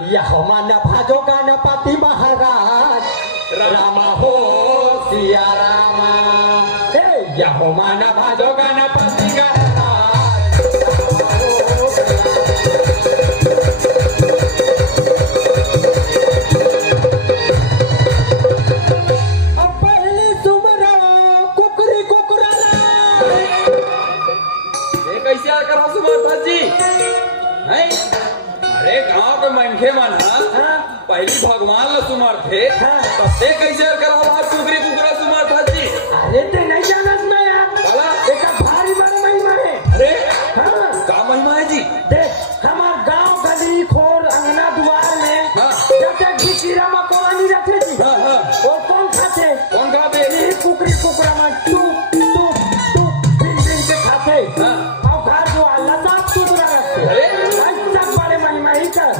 यहोवा न भाजो गणपति महाराज रामा हो सिया रामा। यहोवा न भाजो गणपति मनखे मन पहली भगवान ला सुमर थे तब से कैसे कराओ आप कुकरी कुकरा सुमर था जी। अरे ते नहीं जानत मैं यार एक भारी बड़ा महिमा है। अरे का महिमा है जी? देख हमार गांव गली खोर अंगना द्वार में जब तक भी कीड़ा मकोड़ा नहीं रखे जी और कौन खाते कुकरी कुकरा में टूप टूप टूप दिन दिन के खाते और घर जो अल्लाह साफ सुथरा रखते। अरे ऐसा बड़े महिमा ही कर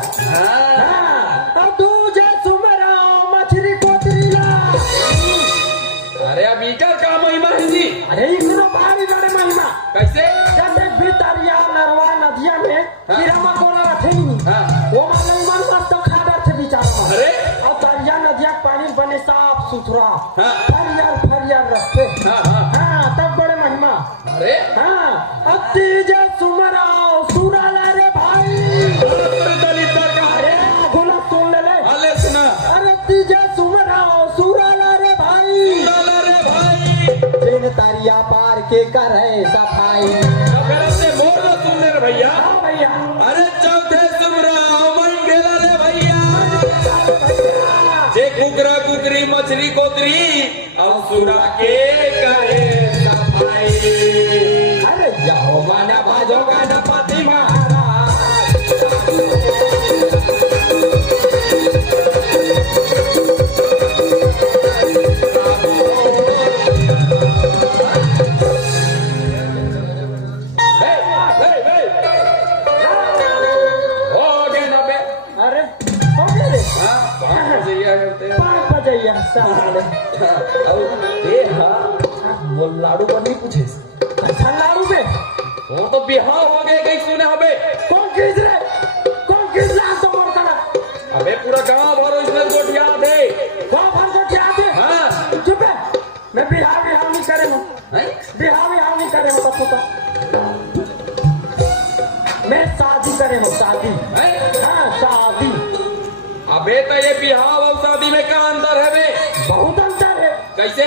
का महिमा है जी? अरे इतना भारी बड़े महिमा कैसे? जैसे भी दरिया नरवा नदिया में कीड़ा मकोड़ा रखे वो मन मस्त खादर थे बेचारा। अरे और दरिया नदिया पानी बने साफ सुथरा फरियार रखते तब बड़े महिमा। अरे अति जे सुमराओ सुराला रे भाई। अरे गुला सुन ले सुना। अरे तीजे सुमराओ सुराला रे भाई तारिया पार के कर है सफाई। से मोर सुन ले रे भैया। भैया अरे चौथे सुमराओ मन गेला रे भैया जे कुकरा कुकरी मछली कोतरी और सुरा के करे सफाई। अरे जाओ माना बाजो गणपति महाराज। लाडू बनी पूछे अच्छा लाडू में वो तो बिहार हो गए कहीं सुने हबे कौन खींच रहे तो मोर करा। अबे पूरा गांव भर इसमें गोटिया दे गांव भर गोटिया दे। चुप है मैं बिहार नहीं करे हूँ बिहार नहीं करे हूँ बच्चों का मैं शादी करे हूँ शादी। शादी। अबे तो ये बिहार और शादी में क्या अंतर है बे? बहुत अंतर है। कैसे?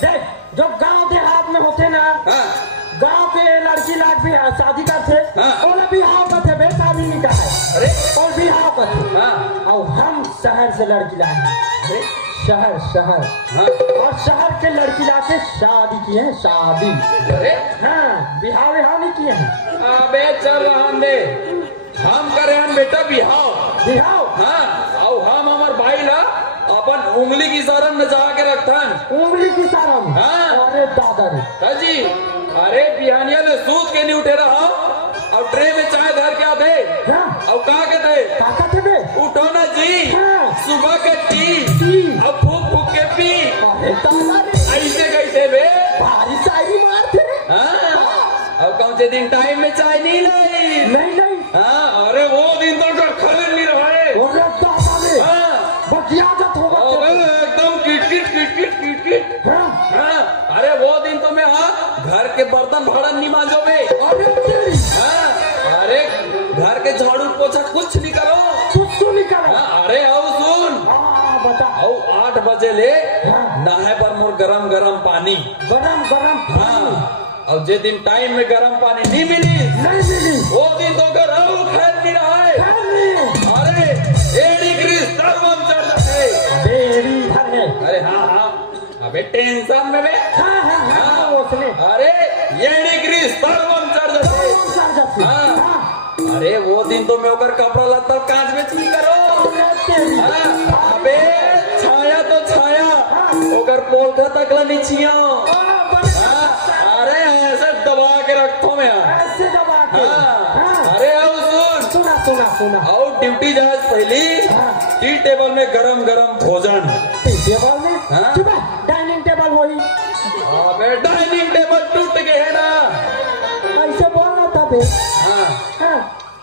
देख जो गांव देहात में होते ना गांव के लड़की लाग भी शादी करते और बिहाव करते बे शादी नहीं कर अरे और बिहाव करते और हम शहर से लड़की लाए शहर और शहर के लड़की लाके शादी की है शादी। अरे बिहाव नहीं किए हैं। अबे चल रहा दे हम करे हैं बेटा बिहाव और हम हमार भाई ला अपन उंगली की सारन नचा के रखथन। उंगली की सारन? अरे दादा रे जी। अरे बिहानिया ने सूत के नहीं उठे रहा और ट्रे में चाय धर के आते और का कहते उठो ना जी सुबह के टी अब फूक फूक के पी। ऐसे कैसे बे भारी शायरी मारते। अब कौन से दिन टाइम में चाय नहीं लाई? नहीं अरे वो दिन तो खलन नहीं रहा है एकदम किट। अरे वो दिन तो मैं घर के बर्तन भाड़ा नहीं मांजो बे। अरे घर के झाड़ू पोछा कुछ नहीं करो अरे आओ सुन बता 8 बजे ले नहाए पर मोर गरम पानी और जे दिन टाइम में गरम पानी नहीं मिली वो दिन तो गरम खैर नहीं रहा है। अरे 1 डिग्री सर्वम चढ़ जाते। अरे अबे टेंशन में बे अरे 1 डिग्री सर्वम चढ़ जाते। अरे वो दिन तो मैं ओकर कपड़ा लत्ता कांच में चली करो। अबे छाया तो छाया ओकर पोलखा तक ला नहीं छिया। अरे ऐसे दबा के रखो मैं अरे आओ सुना आओ ड्यूटी जहाज पहली टी टेबल में गरम भोजन टेबल में डाइनिंग टेबल वही। अबे डाइनिंग टेबल टूट गए है ना ऐसे बोलना था बे।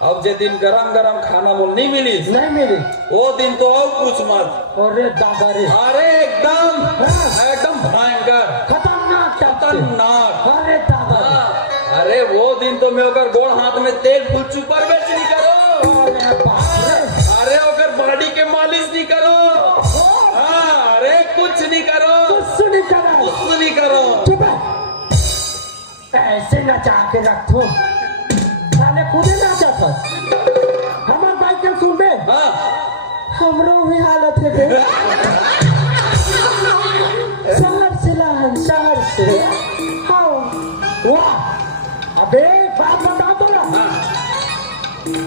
अब जे दिन गरम गरम खाना बोल नहीं मिली नहीं मिली वो दिन तो और कुछ मत। अरे दादा रे अरे एकदम भयंकर खतरनाक खतरनाक। अरे दादा हाँ, अरे वो दिन तो मैं अगर गोड़ हाथ में तेल फुल चुपर बेच नहीं करो। अरे बाप रे अरे अगर बॉडी के मालिश नहीं करो। हाँ, अरे कुछ नहीं करो कुछ नहीं करा कुछ नहीं करो। चुप है ऐसे नचा के रखो साले खुदे नाचा था हमार भाई के सुन बे हाँ हमरो भी हालत है बे शहर से लहन शहर से हाँ वाह अबे बात बता दो ना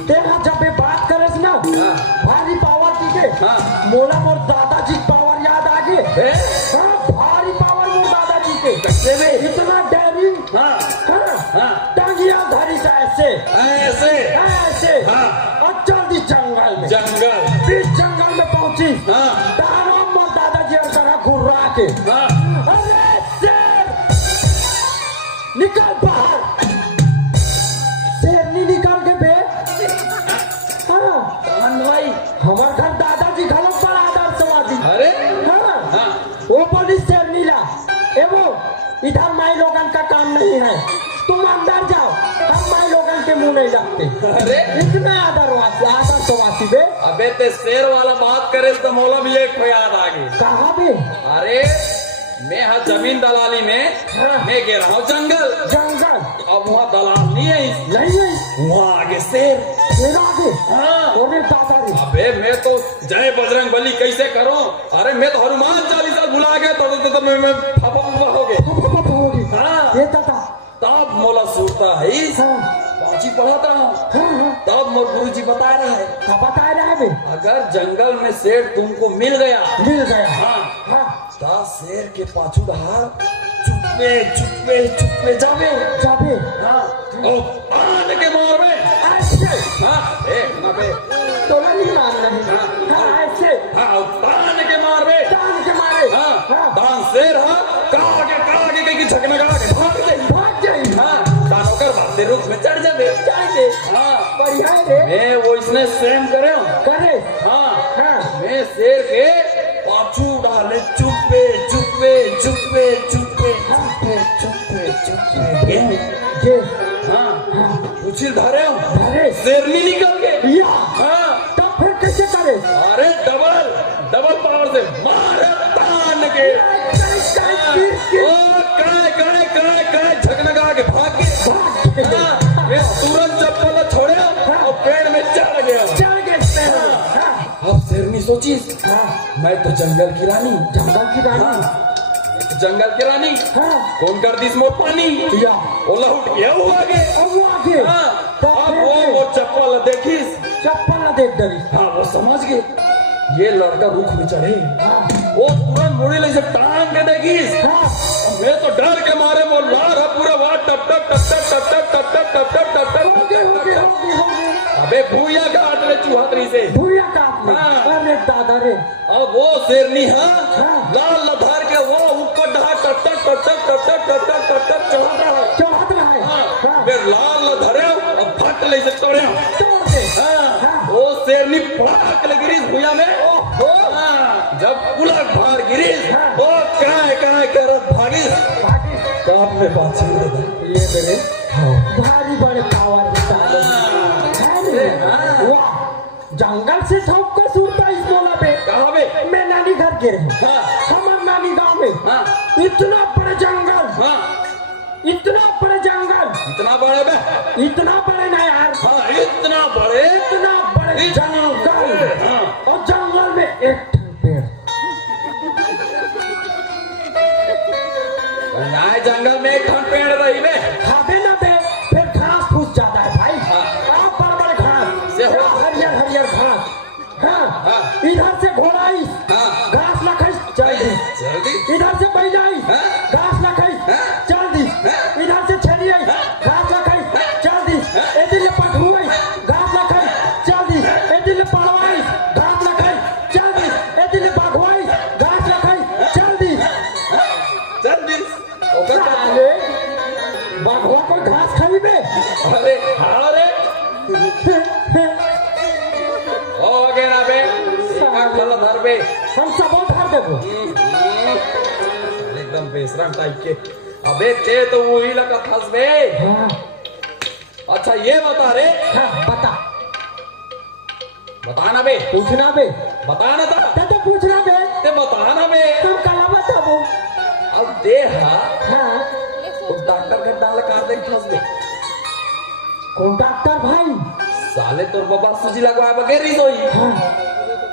तेरा जब भी बात करे ना भारी पावर की के मोला मोर दादाजी पावर याद आ गए। हाँ भारी पावर मोर दादाजी के कैसे में इतना डेयरिंग हाँ टांगिया धरी से ऐसे ऐसे ऐसे हाँ और जल्दी जंगल में जंगल बीच जंगल में पहुंची हाँ दानव मोर दादाजी और तरह घुर्रा के हाँ अरे शेर निकल बाहर शेरनी निकल के बे हाँ भाई हमार घर दादाजी घरों पर आदर्शवादी अरे हाँ हाँ वो बोली शेरनी ला एवो इधर माई लोगन का काम नहीं है तुम अंदर जाओ हम माई लोगन के मुंह नहीं लगते। अरे इतना आदर्शवादी बे अबे ते शेर वाला बात करे तो मौला भी एक याद आ गई। कहा बे अरे मैं हाँ जमीन दलाली में मैं गे रहा हूँ जंगल जंगल अब वहाँ दलाल नहीं है नहीं है वहाँ आगे शेर शेर आगे हाँ और दादा रे अबे मैं तो जय बजरंग बली कैसे करूं। अरे मैं तो हनुमान 40 भुला गया तो मैं फपा हो गए। हाँ ये दादा तब मोला सूरता है हाँ पांची पढ़ाता हूँ हाँ तब मोर गुरु जी बता रहे हैं क्या बता रहा है बे अगर जंगल में शेर तुमको मिल गया मिल गया हाँ हाँ ता शेर के पाछू रहा चुपे चुपे चुपे जावे जाबे हाँ और तान के मार में ऐसे हाँ ना बे तो नहीं मार रहे हाँ ऐसे हाँ और तान के मार में टांग के मारे हाँ दान शेर हाँ कागे कहीं की झकना के भाग गई भाग जाई हाँ दानों कर बाते रुख में चढ़ जावे जाएंगे हाँ बढ़िया है रे मैं वो इसने सेम करे हूँ करे हाँ हाँ मैं शेर के पाछू डाले चुपे चुपे चुपे चुपे चुपे चुपे चुपे ये हाँ उछिल धरे हूँ अरे शेरनी निकल के या हाँ तब फिर कैसे करे अरे डबल पावर से मारे तान के झकनगा के भाग के मैं तुरंत चप्पल छोड़े और पेड़ में चढ़ गया। चल गए अब शेरनी सोची हाँ मैं तो जंगल की रानी जंगल की रानी मैं तो जंगल की रानी हाँ कौन कर दी इसमें पानी या वो लहुट गया वो आगे अब वो आगे हाँ तब अब फिर वो चप्पल देखिस चप्पल न देख डरी हाँ वो समझ गए ये लड़का रुख में चढ़े हाँ वो तुरंत मुड़ी ले से टांग के देखिस हाँ मैं तो डर के मारे वो लार है पूरा वाट टप टप टप टप टप टप टप टप टप टप टप हो गए अबे भूया काट ले चूहातरी से भूया काट ले हाँ। अरे दादा रे अब वो शेरनी हाँ हाँ। लाल लधार के वो ऊपर डहा टप टप टप टप टप टप टप टप टप टप चढ़ा रहा है चढ़त रहा है हाँ हाँ फिर लाल लधरे अब फट ले से तोड़े तोड़ दे हाँ वो शेरनी फटाक ले गिरी भूया में ओहो हाँ जब पुलक भार गिरी हाँ। वो काय करत भागी भागे तब में बात छीन लेता ये मेरे भारी बड़े पावर निकाले है रे वाह जंगल से ठोक कर सूरता इस बोला बे कहाँ बे मैं नानी घर के रहे हाँ हमारे नानी गांव में हाँ इतना बड़े जंगल हाँ इतना बड़े जंगल इतना बड़े बे इतना बड़े ना यार हाँ इतना बड़े इतना बड़े जंगल हाँ और जंगल में एक पेड़ यहाँ जंगल में एक पेड़ रही बे खाबे ना बे फिर घास फूस जाता है भाई आप बड़े घास से हो। हरियर हरियर घास हाँ हाँ। इधर से घोड़ाई हाँ। घास ना खाई चल दी जल्दी इधर से बैलाई हाँ। घास ना खाई हाँ। चल दी हाँ। इधर से छेड़ी आई घास ना खाई चल दी ए दिल पठुआई घास ना खाई चल दी ए दिल पड़वाई घास ना खाई चल दी ए दिल बाघवाई घास ना खाई चल दी जल्दी ओकर साले बाघवा को घास खाई बे अरे हाँ रे हम सब धर देबो एकदम बेशरम टाइप के। अबे ते तो वही लगा फंस बे। हाँ अच्छा ये बता रे। हाँ बता बताना बे। पूछना बे बताना था। तो पूछना बे ते बताना बे। तुम कला बताबो। अब दे हाँ हाँ उस डॉक्टर के डाल कर दे फंस बे। कौन डॉक्टर भाई? साले तोर बाबा सूजी लगवा बगैर ही सोई। हाँ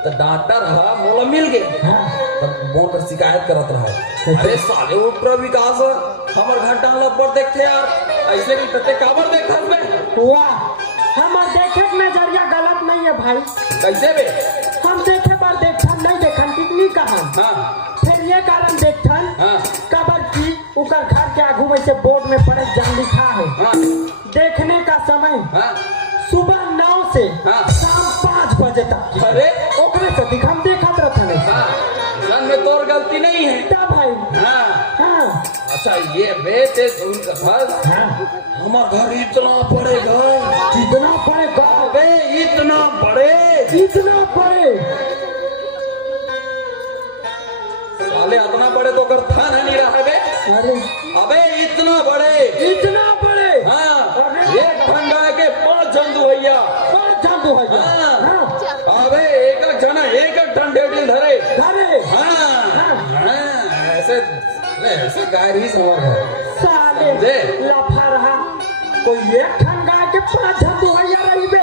तो डॉक्टर हाँ मोला मिल गए। हाँ तब मोर पर शिकायत करत रहा। अरे साले ऊपर विकास हमर घर डाल पर देखते यार ऐसे नहीं तते काबर देखत बे। वाह हमार देखे के नजरिया गलत नहीं है भाई। कैसे बे? हम देखे बार देखन नहीं देखन पिकनिक कहां। हाँ फिर ये कारण देखन हाँ कबर की उकर घर के आगू में से बोर्ड में पड़े जंग लिखा है। हाँ देखने का समय हाँ सुबह 9 से हाँ। शाम 5 बजे तक। अरे ओकरे से दिख हम देखत रहते हाँ सन में तोर गलती नहीं है। ता भाई। हाँ हाँ अच्छा ये बेटे सुन कर हाँ हमार घर इतना पड़ेगा। कितना बड़े गाँव अबे इतना बड़े इतना बड़े साले इतना बड़े तो कर था नहीं रहा है बे। अरे अबे इतना बड़े इतना बड़े हाँ एक ठंडा के 5 जंतु भैया। बहुत जादू है हाँ। हाँ अबे एक जना एक ठंडे दिल धरे। अरे हाँ हाँ ऐसे गाय ही समझ है। साले दे। लफा रहा कोई एक ठन गाय के 5 जादू है रही बे।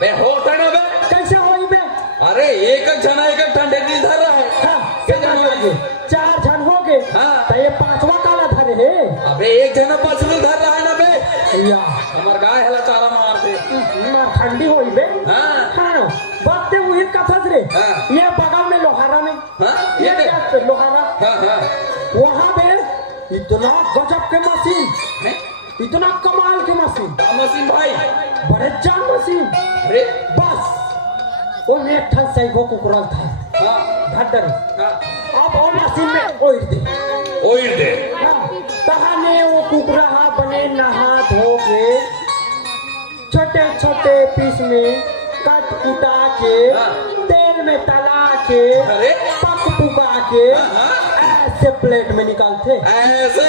बे होता ना बे। कैसे होई बे? अरे एक जना एक ठंडे दिल धर रहा है। हाँ क्या जन हो गए? 4 जन हो गए। हाँ। तो ये 5वां काला धरे है। अबे एक जना 5 दिल धर रहा है ना बे। या हमार गाय हला चारा मारते। मार ठंडी होई बे। हाँ हाँ बातें वही कथस रे। हाँ। ये बगल में लोहारा में हाँ ये ये दे। क्या लोहारा हाँ हाँ वहाँ पे इतना गजब के मशीन नहीं इतना कमाल की मशीन मशीन भाई। बड़े जान मशीन अरे बस वो एक ठन सैगो कुकुरल था हाँ धड्डर। हाँ अब वो मशीन में ओढ़ दे। ओइर दे। हाँ, कहाने वो कुकुरा बने नहा धो के छोटे छोटे पीस में कट कुटा के हाँ। तेल में तला के अरे पक पुका के हाँ। ऐसे प्लेट में निकालते ऐसे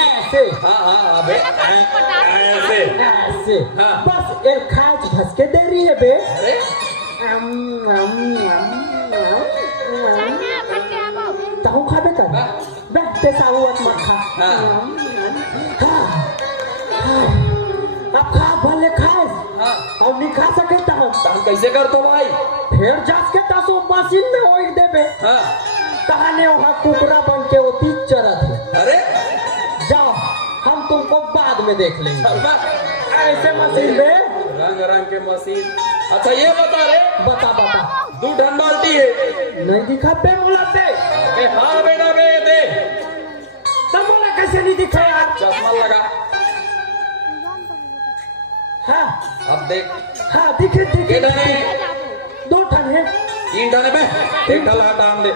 ऐसे हाँ हाँ अबे ऐसे ऐसे हाँ। बस एक खाज धस के दे रही है बे। अरे ताऊ खा बे कर हाँ। बैठते साहुआत मत खा। हाँ। हाँ। हाँ। अब खा भले खाए हाँ और नहीं खा सके तो हम कैसे कर तो भाई। फिर जास के तासो मशीन में ओढ़ देबे। हाँ कहाने वहाँ कुकरा बन के वो तीच चरत है। अरे जाओ हम तुमको बाद में देख लेंगे। चलना ऐसे मशीन में रंग रंग के मशीन। अच्छा ये बता रे बता बता 2 टन बाल्टी है। नहीं दिखा पे बोला पे अबे हाँ बेटा बे दे। तब बोला कैसे नहीं दिखा यार। चश्मा लगा। हाँ अब देख हाँ दिखे दिखे के डने 2 ठन है। 3 टन में एक डला टांग दे।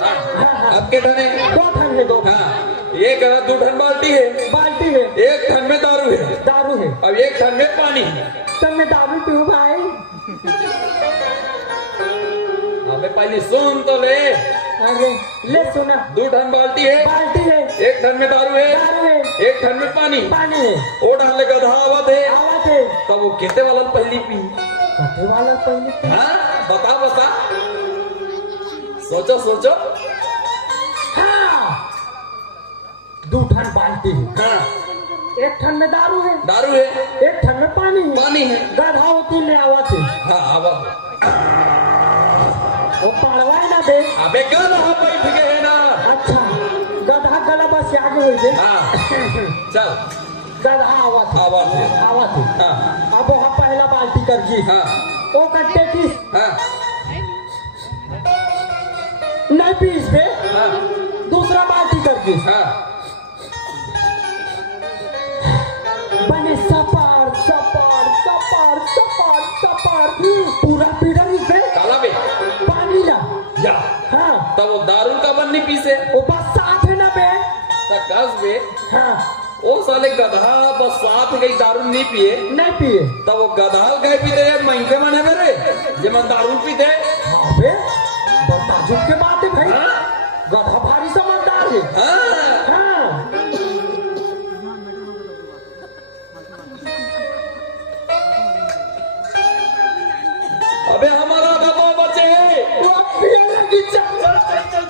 हाँ, हाँ। अब के डने 2 ठन है 2 हाँ ये करा 2 टन बाल्टी है। बाल्टी है 1 टन में दारू है। दारू है। अब 1 टन में पानी है। तब मैं दारू पीऊँ भाई। अबे पहले सुन तो ले। अरे ले सुना 2 टन बाल्टी है। बाल्टी है 1 टन में दारू है। दारू है 1 टन में पानी। पानी है वो डालने का धावत है। आवाज है तब वो कितने वाला पहली पी। कथे वाला पहले हाँ बता बता सोचो सोचो। हाँ 2 ठन बाल्टी है। हाँ 1 ठन में दारू है दारू है 1 ठन में पानी है। पानी है। गधा होती ले आवाज है हाँ आवाज। वो पड़वाए ना दे। अबे कल वहाँ बैठ गए ना। अच्छा गधा गला बस आगे हुई दे। हाँ चल गधा आवाज आवाज है। आवाज है। हाँ अब वहाँ पहला बाल्टी कर जी हाँ वो कट्टे की हाँ नहीं पीस पे हाँ दूसरा बाल्टी कर जी हाँ बने सपार सपार सपार सपार सपार पूरा पीड़ा इस पे काला बे पानी ला। या हाँ तब वो दारू का बन्नी पीसे। वो बस साथ है ना बे। कस बे हाँ ओ साले गधा बस साफ गई दारू नहीं पिए नहीं पिए तब वो गधा गए पीते महंगे मने मेरे जे मन दारू पीते अबे बता झूठ के बात है भाई हाँ? गधा भारी समझदार है हाँ? हाँ अबे हमारा गधा बचे वो पिए लगी चल चल चल चल